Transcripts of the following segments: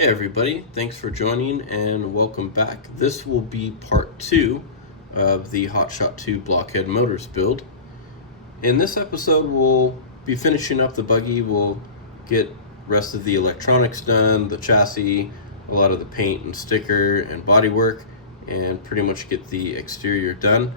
Hey everybody, thanks for joining and welcome back. This will be part 2 of the Hotshot 2 Blockhead Motors build. In this episode we'll be finishing up the buggy. We'll get rest of the electronics done, the chassis, a lot of the paint and sticker and bodywork, and pretty much get the exterior done.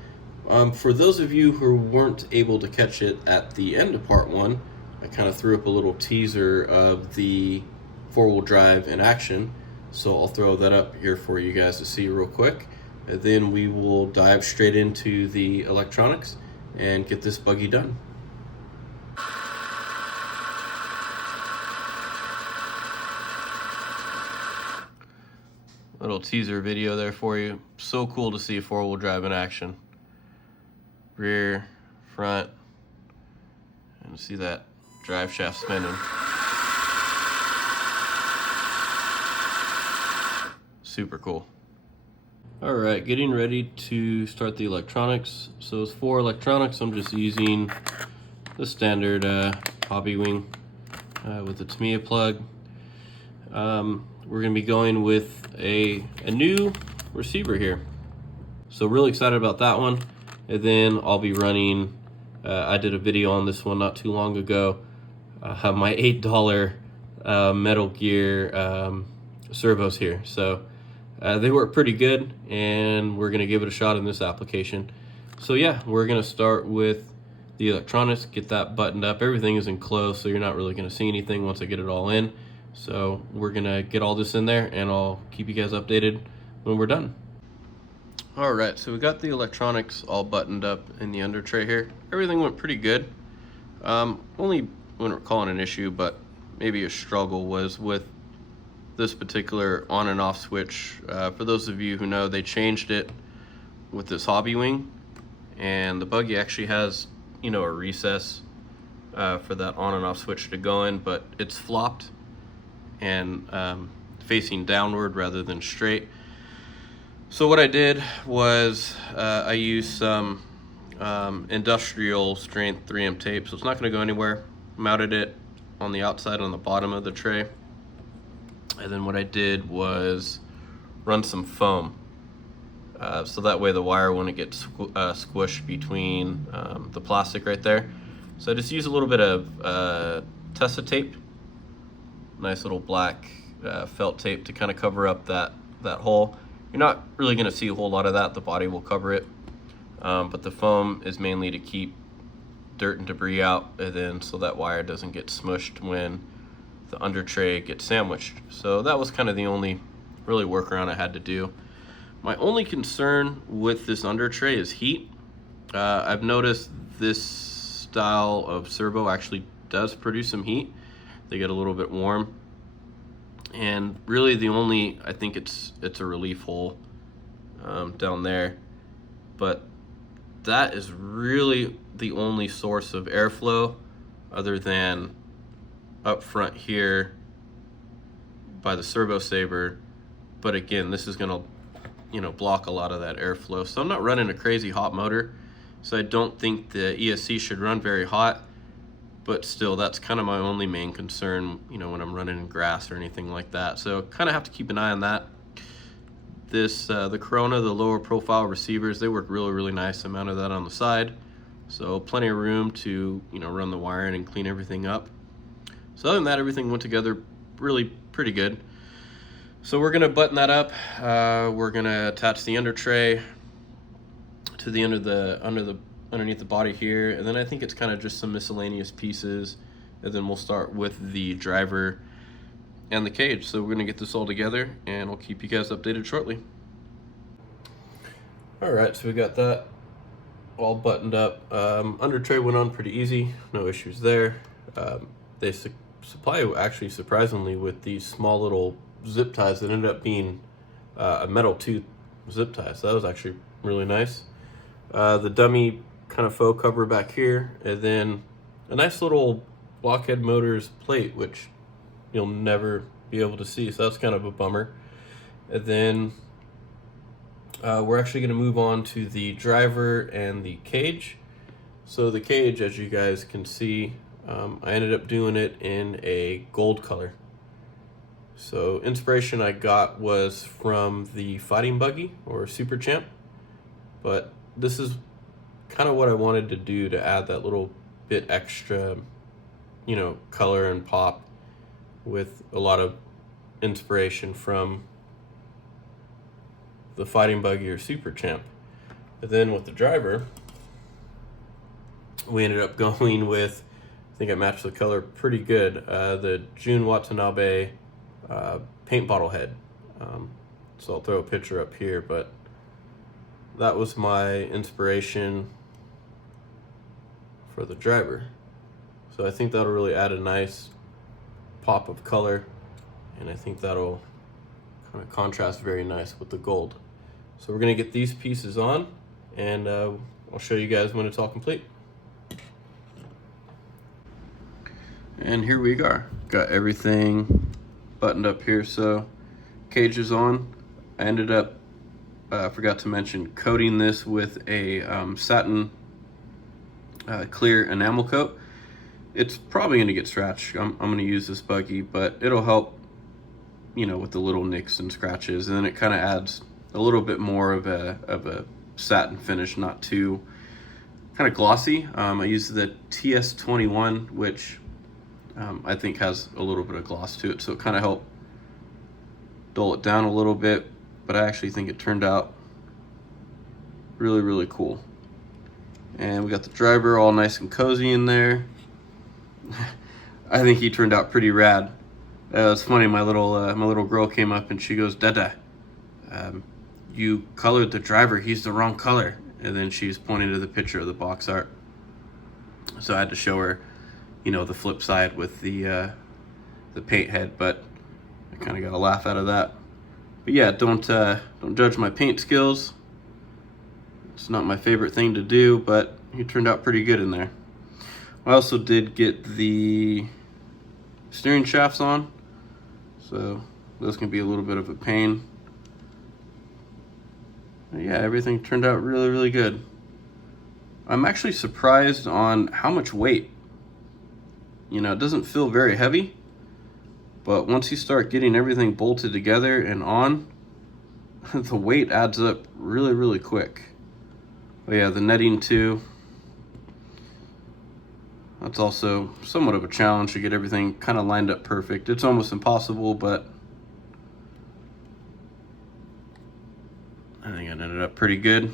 For those of you who weren't able to catch it at the end of part 1, I kind of threw up a little teaser of the four-wheel drive in action, so I'll throw that up here for you guys to see real quick, and then we will dive straight into the electronics and get this buggy done. Little teaser video there for you. So cool to see four-wheel drive in action. Rear, front, and see that drive shaft spinning. Super cool. All right, getting ready to start the electronics. So as for electronics, I'm just using the standard hobby wing with the Tamiya plug. We're gonna be going with a new receiver here. So really excited about that one. And then I'll be running, I did a video on this one not too long ago, my $8 Metal Gear servos here. So they work pretty good, and we're gonna give it a shot in this application. So yeah, we're gonna start with the electronics, get that buttoned up. Everything is enclosed, so you're not really gonna see anything once I get it all in. So we're gonna get all this in there, and I'll keep you guys updated when we're done. All right, so we got the electronics all buttoned up in the under tray here. Everything went pretty good. Only wouldn't call it an issue, but maybe a struggle was with this particular on and off switch. For those of you who know, they changed it with this hobby wing, and the buggy actually has, you know, a recess for that on and off switch to go in, but it's flopped and facing downward rather than straight. So what I did was I used some industrial strength 3M tape, so it's not going to go anywhere. Mounted it on the outside on the bottom of the tray. And then what I did was run some foam, so that way the wire wouldn't get squished between the plastic right there. So I just used a little bit of Tessa tape, nice little black felt tape to kind of cover up that hole. You're not really going to see a whole lot of that, the body will cover it, but the foam is mainly to keep dirt and debris out, and then so that wire doesn't get smushed when the under tray gets sandwiched. So that was kind of the only really workaround I had to do. My only concern with this under tray is heat. I've noticed this style of servo actually does produce some heat. They get a little bit warm, and really the only, I think it's a relief hole down there, but that is really the only source of airflow other than up front here by the servo saver. But again, this is gonna, you know, block a lot of that airflow. So I'm not running a crazy hot motor, so I don't think the ESC should run very hot, but still that's kind of my only main concern, you know, when I'm running in grass or anything like that. So kind of have to keep an eye on that. This the Corona, the lower profile receivers, they work really nice. I mounted that on the side, so plenty of room to, you know, run the wiring and clean everything up. So other than that, everything went together really pretty good. So we're gonna button that up. We're gonna attach the under tray to the underneath the body here, and then I think it's kind of just some miscellaneous pieces, and then we'll start with the driver and the cage. So we're gonna get this all together, and I'll keep you guys updated shortly. All right, so we got that all buttoned up. Under tray went on pretty easy, no issues there. They supply actually surprisingly with these small little zip ties that ended up being a metal tooth zip tie, so that was actually really nice. The dummy kind of faux cover back here, and then a nice little Blockhead Motors plate, which you'll never be able to see, so that's kind of a bummer. And then we're actually going to move on to the driver and the cage. So the cage, as you guys can see, I ended up doing it in a gold color. So inspiration I got was from the Fighting Buggy or Super Champ, but this is kind of what I wanted to do to add that little bit extra, you know, color and pop with a lot of inspiration from the Fighting Buggy or Super Champ. But then with the driver, we ended up going with, I think it matched the color pretty good, the Jun Watanabe paint bottle head. So I'll throw a picture up here, but that was my inspiration for the driver. So I think that'll really add a nice pop of color, and I think that'll kind of contrast very nice with the gold. So we're gonna get these pieces on, and I'll show you guys when it's all complete. And here we are, got everything buttoned up here. So cage is on. I ended up, forgot to mention, coating this with a satin clear enamel coat. It's probably gonna get scratched. I'm gonna use this buggy, but it'll help, you know, with the little nicks and scratches, and then it kind of adds a little bit more of a satin finish, not too kind of glossy. I use the TS21, which I think has a little bit of gloss to it, so it kind of helped dull it down a little bit, but I actually think it turned out really, really cool. And we got the driver all nice and cozy in there. I think he turned out pretty rad. It's funny, my little girl came up and she goes, "Dada, you colored the driver, he's the wrong color." And then she's pointing to the picture of the box art. So I had to show her, you know, the flip side with the paint head, but I kind of got a laugh out of that. But yeah, don't judge my paint skills. It's not my favorite thing to do, but he turned out pretty good in there. I also did get the steering shafts on, so those can be a little bit of a pain. But yeah, everything turned out really, really good. I'm actually surprised on how much weight. You know, it doesn't feel very heavy, but once you start getting everything bolted together and on, the weight adds up really, really quick. But yeah, the netting too. That's also somewhat of a challenge to get everything kind of lined up perfect. It's almost impossible, but I think it ended up pretty good.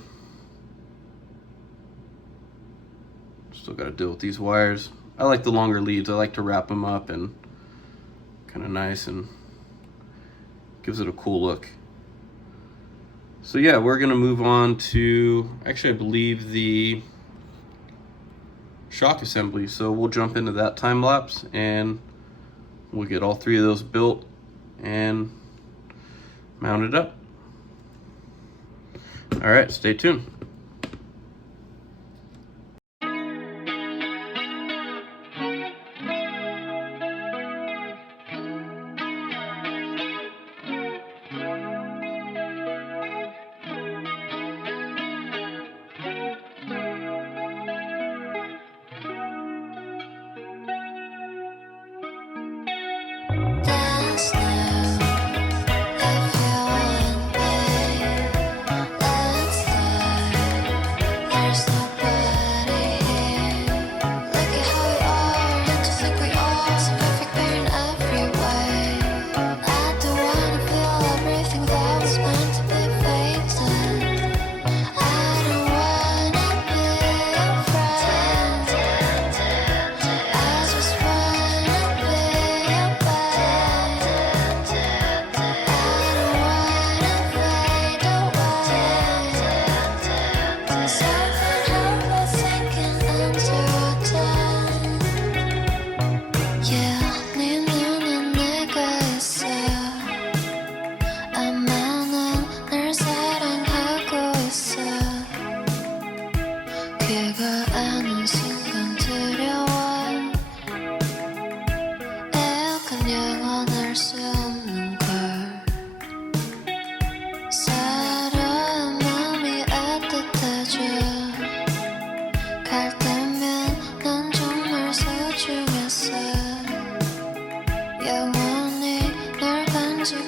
Still got to deal with these wires. I like the longer leads. I like to wrap them up, and kind of nice, and gives it a cool look. So yeah, we're gonna move on to, actually I believe, the shock assembly. So we'll jump into that time lapse and we'll get all three of those built and mounted up. All right, stay tuned.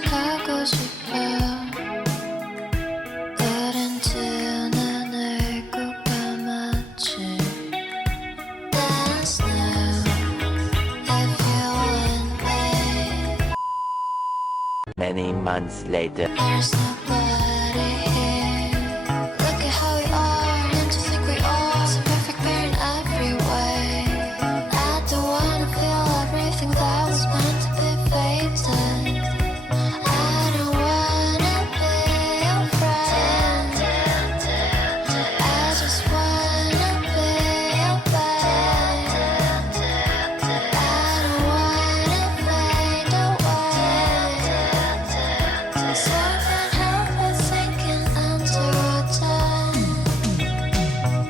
가고 싶어 우린 두 눈을 꼭 감았지 Dance now if you want me Many months later. There's nobody here Look at how we are and to think we are So perfect pair in every way I don't wanna feel everything that was meant to be faded I don't wanna be your friend I just wanna be your babe I don't wanna fade away So I can't help but thinking until we're done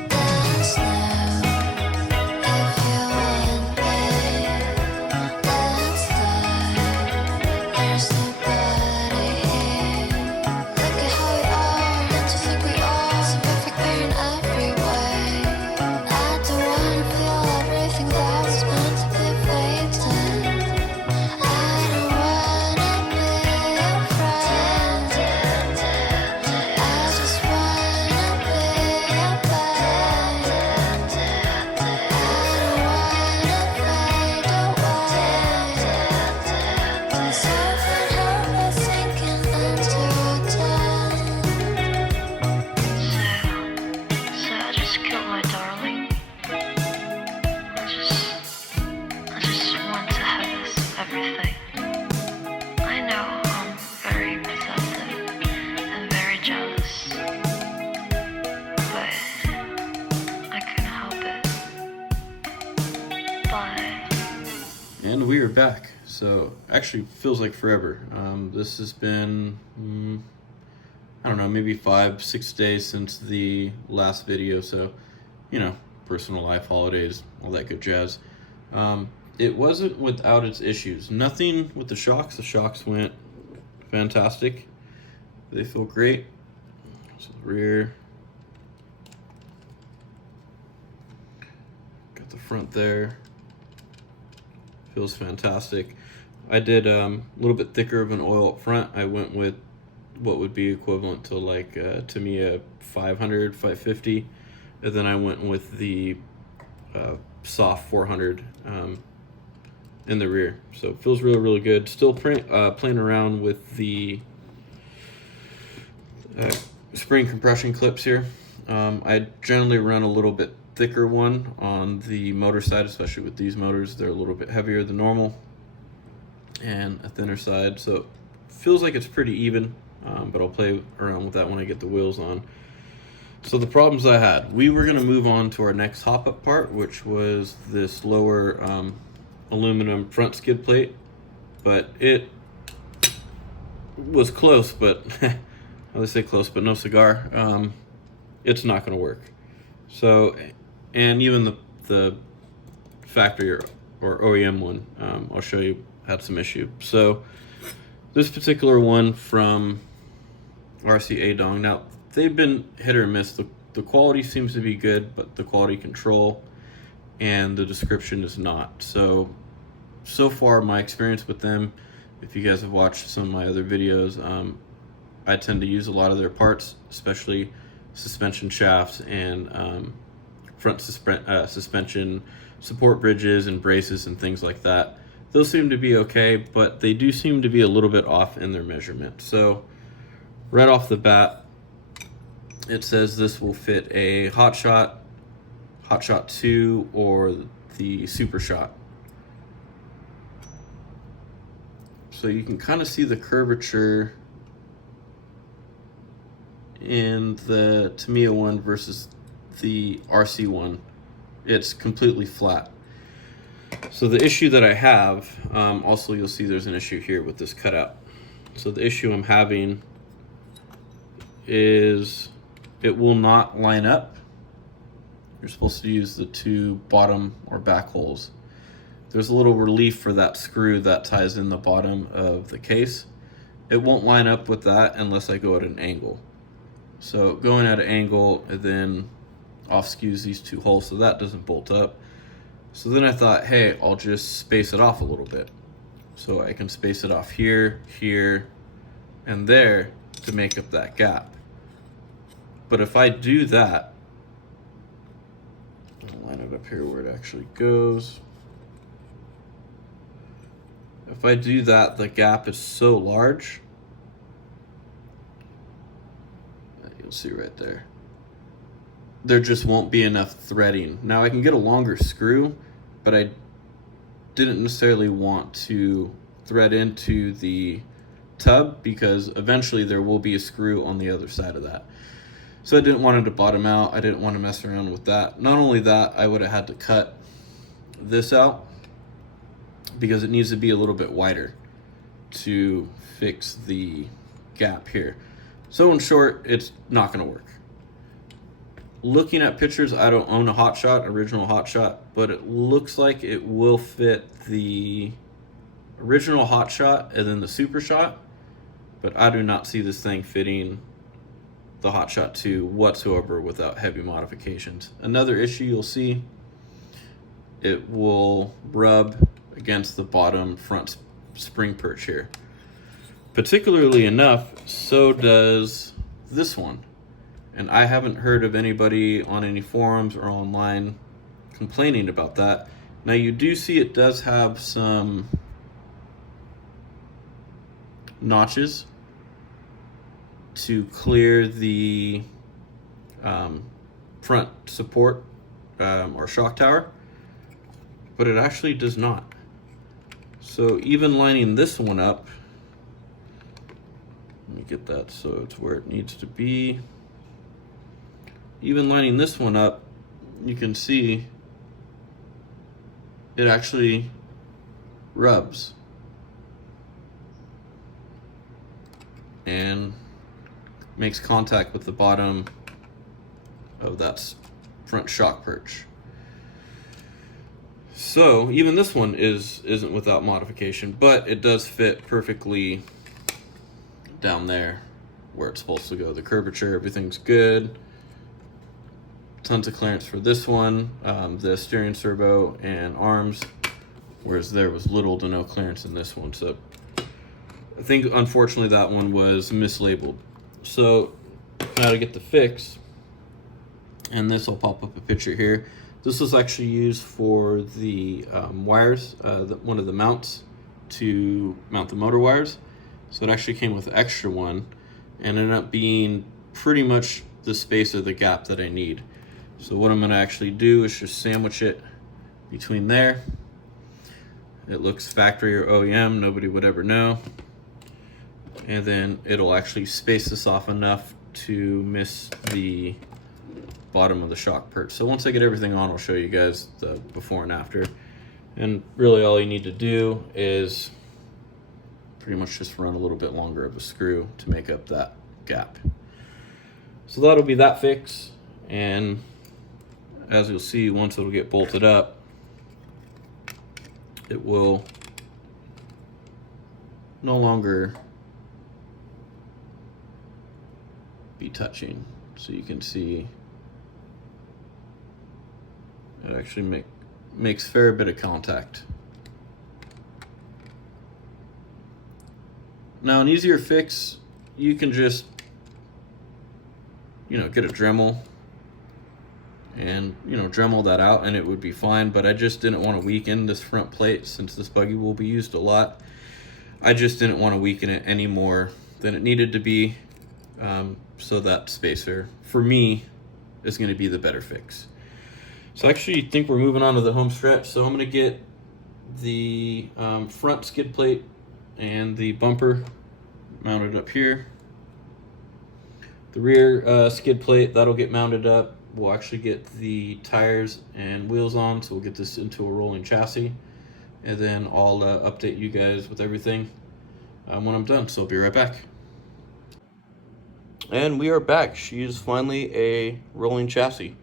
Dance now if you want me Let's die There's nobody here Look at how we are and to think we are So perfect pair in every way I don't wanna feel everything that was meant to be faded I don't wanna be your friend I just wanna be your babe I don't wanna fade away So I can't help but thinking until we're done So I just killed my darling I just want to have this everything I know I'm very possessive and very jealous But I couldn't help it But And we are back. So actually feels like forever. This has been I don't know, maybe 5-6 days since the last video. So you know, personal life, holidays, all that good jazz. It wasn't without its issues. Nothing with the shocks. The shocks went fantastic. They feel great. So the rear. Got the front there. Feels fantastic. I did a little bit thicker of an oil up front. I went with what would be equivalent to like to me a 500, 550, and then I went with the soft 400 in the rear. So it feels really, really good. Still playing around with the spring compression clips here. I generally run a little bit thicker one on the motor side, especially with these motors. They're a little bit heavier than normal, and a thinner side, so it feels like it's pretty even, but I'll play around with that when I get the wheels on. So the problems I had, we were going to move on to our next hop-up part, which was this lower aluminum front skid plate, but it was close, but they say close but no cigar. It's not going to work. So, and even the factory or OEM one, I'll show you, had some issue. So this particular one from RCA Dong, now they've been hit or miss. The quality seems to be good, but the quality control and the description is not. So far my experience with them, if you guys have watched some of my other videos, I tend to use a lot of their parts, especially suspension shafts and front suspension support bridges and braces and things like that. Those seem to be okay, but they do seem to be a little bit off in their measurement. So right off the bat, it says this will fit a Hotshot, Hotshot 2, or the Super Shot. So you can kind of see the curvature in the Tamiya one versus the RC one. It's completely flat. So the issue that I have, also you'll see there's an issue here with this cutout. So the issue I'm having is it will not line up. You're supposed to use the two bottom or back holes. There's a little relief for that screw that ties in the bottom of the case. It won't line up with that unless I go at an angle. So going at an angle, and then off skews these two holes so that doesn't bolt up. So then I thought, hey, I'll just space it off a little bit. So I can space it off here, here, and there to make up that gap. But if I do that, I'll line it up here where it actually goes. If I do that, the gap is so large, you'll see right there, there just won't be enough threading. Now I can get a longer screw, but I didn't necessarily want to thread into the tub because eventually there will be a screw on the other side of that. So I didn't want it to bottom out. I didn't want to mess around with that. Not only that, I would have had to cut this out because it needs to be a little bit wider to fix the gap here. So in short, it's not going to work. Looking at pictures, I don't own a Hotshot, original Hotshot, but it looks like it will fit the original Hotshot and then the Super Shot, but I do not see this thing fitting the Hotshot 2 whatsoever without heavy modifications. Another issue you'll see, it will rub against the bottom front spring perch here. Particularly enough, so does this one. And I haven't heard of anybody on any forums or online complaining about that. Now you do see it does have some notches to clear the front support or shock tower, but it actually does not. So even lining this one up, let me get that so it's where it needs to be. Even lining this one up, you can see it actually rubs and makes contact with the bottom of that front shock perch. So even this one isn't without modification, but it does fit perfectly down there where it's supposed to go. The curvature, everything's good. Tons of clearance for this one, the steering servo and arms, whereas there was little to no clearance in this one. So I think unfortunately that one was mislabeled. So now to get the fix, and this will pop up a picture here. This was actually used for the wires, one of the mounts to mount the motor wires. So it actually came with an extra one and ended up being pretty much the space of the gap that I need. So what I'm going to actually do is just sandwich it between there. It looks factory or OEM, nobody would ever know. And then it'll actually space this off enough to miss the bottom of the shock perch. So once I get everything on, I'll show you guys the before and after. And really all you need to do is pretty much just run a little bit longer of a screw to make up that gap. So that'll be that fix. And as you'll see, once it'll get bolted up, it will no longer be touching. So you can see it actually makes a fair bit of contact. Now an easier fix, you can just, get a Dremel and, Dremel that out and it would be fine, but I just didn't want to weaken this front plate since this buggy will be used a lot. I just didn't want to weaken it any more than it needed to be, so that spacer, for me, is going to be the better fix. So I actually think we're moving on to the home stretch, so I'm going to get the front skid plate and the bumper mounted up here. The rear skid plate, that'll get mounted up. We'll actually get the tires and wheels on, so we'll get this into a rolling chassis. And then I'll update you guys with everything when I'm done, so I'll be right back. And we are back. She is finally a rolling chassis.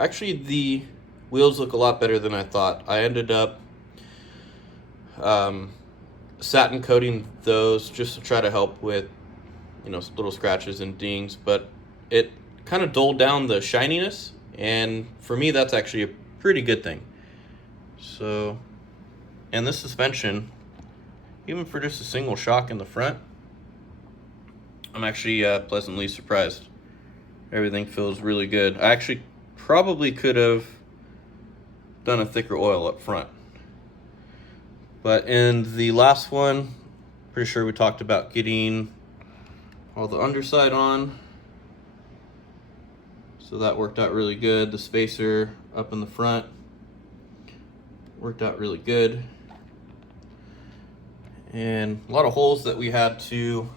Actually, the wheels look a lot better than I thought. I ended up satin coating those just to try to help with, little scratches and dings, but it kind of dulled down the shininess, and for me, that's actually a pretty good thing. So, and this suspension, even for just a single shock in the front, I'm actually pleasantly surprised. Everything feels really good. I actually probably could have done a thicker oil up front. But in the last one, pretty sure we talked about getting all the underside on. So that worked out really good. The spacer up in the front worked out really good. And a lot of holes that we had to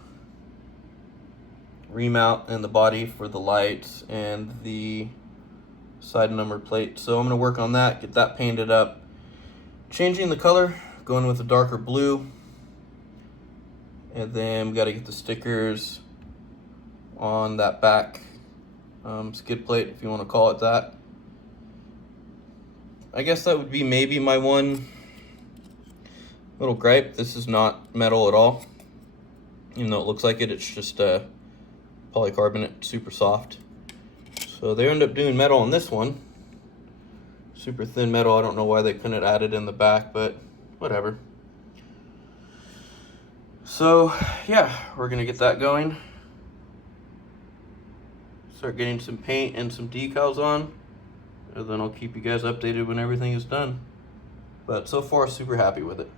remount in the body for the lights and the side number plate. So I'm going to work on that, get that painted up. Changing the color, going with a darker blue. And then we got to get the stickers on that back skid plate, if you want to call it that. I guess that would be maybe my one little gripe. This is not metal at all. Even though it looks like it, it's just polycarbonate, super soft. So they end up doing metal on this one. Super thin metal. I don't know why they couldn't add it in the back, but whatever. So yeah, we're gonna get that going. Start getting some paint and some decals on, and then I'll keep you guys updated when everything is done. But so far, super happy with it.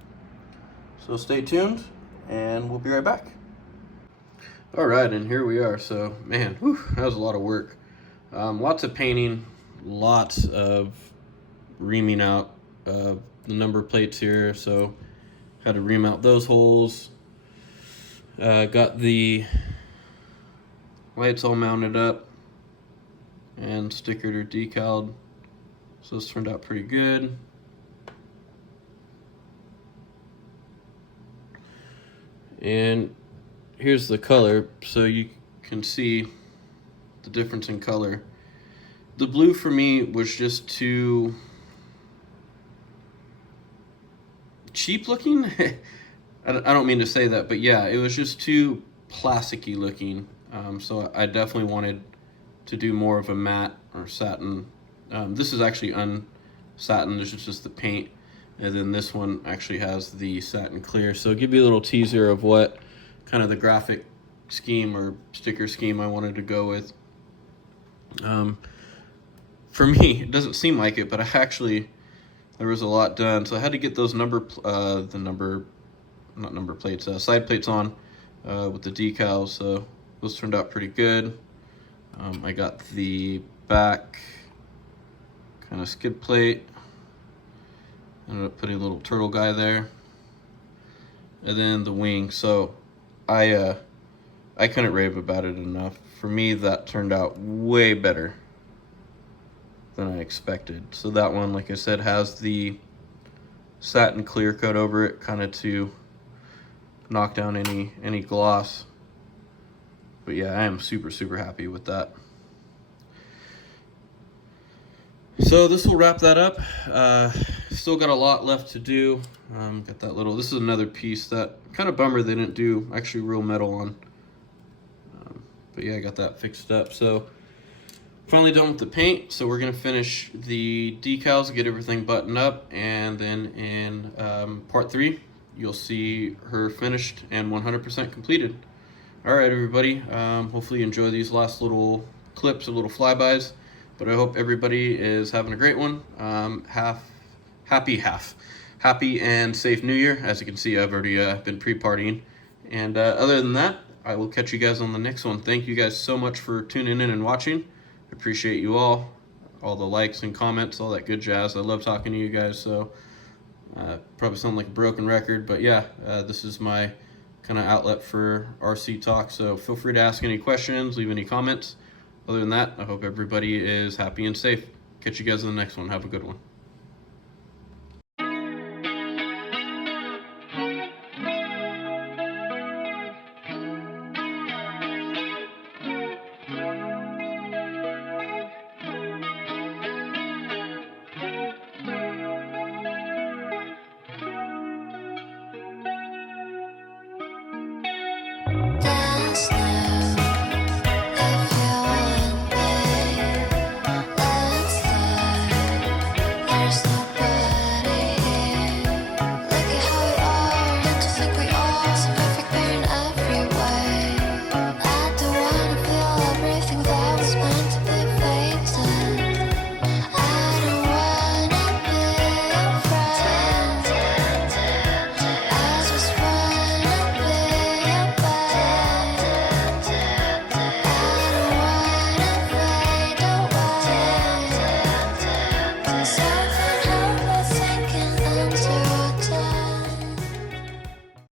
So stay tuned, and we'll be right back. All right, and here we are. So, man, whew, that was a lot of work. Lots of painting, lots of reaming out the number plates here. So, had to ream out those holes. Got the lights all mounted up and stickered or decaled. So this turned out pretty good. And here's the color, so you can see the difference in color. The blue for me was just too cheap looking. I don't mean to say that, but yeah, it was just too plasticky looking. So I definitely wanted to do more of a matte or satin. This is actually unsatin, this is just the paint. And then this one actually has the satin clear. So I'll give you a little teaser of what kind of the graphic scheme or sticker scheme I wanted to go with. For me, it doesn't seem like it, but there was a lot done. So I had to get those side plates on with the decals. So those turned out pretty good. I got the back kind of skid plate. Ended up putting a little turtle guy there, and then the wing. So I couldn't rave about it enough. For me, that turned out way better than I expected. So that one, like I said, has the satin clear coat over it, kind of to knock down any gloss. But yeah, I am super happy with that. So this will wrap that up. Still got a lot left to do. Got that little, this is another piece that kind of bummer they didn't do actually real metal on. But yeah, I got that fixed up. So finally done with the paint. So we're gonna finish the decals, get everything buttoned up, and then in part 3, you'll see her finished and 100% completed. All right, everybody. Hopefully you enjoy these last little clips or little flybys. But I hope everybody is having a great one. Happy and safe New Year. As you can see, I've already been pre-partying. And other than that, I will catch you guys on the next one. Thank you guys so much for tuning in and watching. I appreciate you all the likes and comments, all that good jazz. I love talking to you guys. So probably sound like a broken record, but yeah, this is my kind of outlet for RC talk. So feel free to ask any questions, leave any comments. Other than that, I hope everybody is happy and safe. Catch you guys in the next one. Have a good one.